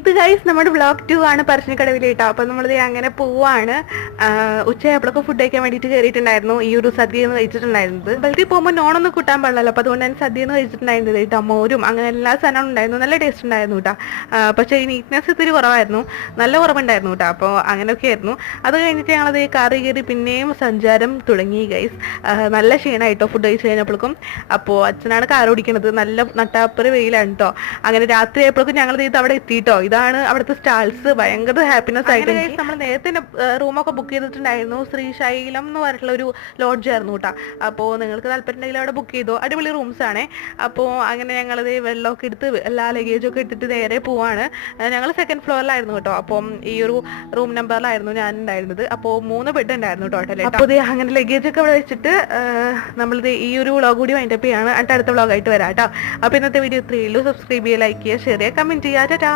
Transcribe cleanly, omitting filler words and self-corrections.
ഇത് ഗൈസ് നമ്മുടെ വ്ളോഗ് 2 ആണ് പറശ്ശിനിക്കടവിൽ കേട്ടോ. അപ്പം നമ്മളിത് അങ്ങനെ പോവാണ്. ഉച്ചയായപ്പോഴൊക്കെ ഫുഡ് കഴിക്കാൻ വേണ്ടിയിട്ട് കയറിയിട്ടുണ്ടായിരുന്നു. ഈ ഒരു സദ്യ എന്ന് കഴിച്ചിട്ടുണ്ടായിരുന്നത്. ബൽക്കി പോകുമ്പോൾ നോണൊന്നും കൂട്ടാൻ പാടില്ലല്ലോ, അപ്പോൾ അതുകൊണ്ട് തന്നെ സദ്യ എന്ന് കഴിച്ചിട്ടുണ്ടായിരുന്നത് കേട്ടോ. മോരും അങ്ങനെ എല്ലാ സാധനവും ഉണ്ടായിരുന്നു. നല്ല ടേസ്റ്റ് ഉണ്ടായിരുന്നു കേട്ടോ. പക്ഷേ ഈ നീറ്റ്നെസ് ഇത്തിരി കുറവായിരുന്നു, നല്ല കുറവുണ്ടായിരുന്നു കേട്ടോ. അപ്പോൾ അങ്ങനെയൊക്കെ ആയിരുന്നു. അത് കഴിഞ്ഞിട്ട് ഞങ്ങളത് കാറി കയറി പിന്നെയും സഞ്ചാരം തുടങ്ങി ഗൈസ്. നല്ല ക്ഷീണമായിട്ടോ ഫുഡ് കഴിച്ച് കഴിഞ്ഞപ്പോഴേക്കും. അപ്പോൾ അച്ഛനാണ് കാർ ഓടിക്കുന്നത്. നല്ല നട്ടാപ്പറി വെയിലാണ് കേട്ടോ. അങ്ങനെ രാത്രി ആയപ്പോഴേക്കും ഞങ്ങൾ ഇത് അവിടെ എത്തിയിട്ടോ. ഇതാണ് അവിടുത്തെ സ്റ്റാൾസ്. ഭയങ്കര ഹാപ്പിനെസ് ആയിട്ട് നമ്മൾ നേരത്തെ റൂമൊക്കെ ബുക്ക് ചെയ്തിട്ടുണ്ടായിരുന്നു. ശ്രീശൈലം എന്ന് പറഞ്ഞിട്ടുള്ള ഒരു ലോഡ്ജ് ആയിരുന്നു കേട്ടോ. അപ്പോൾ നിങ്ങൾക്ക് താല്പര്യം ഉണ്ടെങ്കിൽ അവിടെ ബുക്ക് ചെയ്തോ. അടിപൊളി റൂംസ് ആണേ. അപ്പോൾ അങ്ങനെ ഞങ്ങളത് വെള്ളമൊക്കെ എടുത്ത് എല്ലാ ലഗേജൊക്കെ ഇട്ടിട്ട് നേരെ പോവാണ്. ഞങ്ങൾ സെക്കൻഡ് ഫ്ലോറിലായിരുന്നു കേട്ടോ. അപ്പം ഈ ഒരു റൂം നമ്പറിലായിരുന്നു ഞാൻ ഉണ്ടായിരുന്നത്. അപ്പോൾ 3 ബെഡ് ഉണ്ടായിരുന്നു ടോട്ടൽ. അപ്പോൾ ഇത് അങ്ങനെ ലഗേജൊക്കെ അവിടെ വെച്ചിട്ട് നമ്മളിത് ഈ ഒരു വ്ളോഗ് കൂടി വൈൻഡപ്പ് ചെയ്യാണ്. അടുത്ത വ്ളോഗായിട്ട് വരാം കേട്ടോ. അപ്പോൾ ഇന്നത്തെ വീഡിയോ 3 സബ്സ്ക്രൈബ് ചെയ്യുക, ലൈക്ക് ചെയ്യുക, ഷെയർ ചെയ്യുക, കമൻറ്റ് ചെയ്യുക.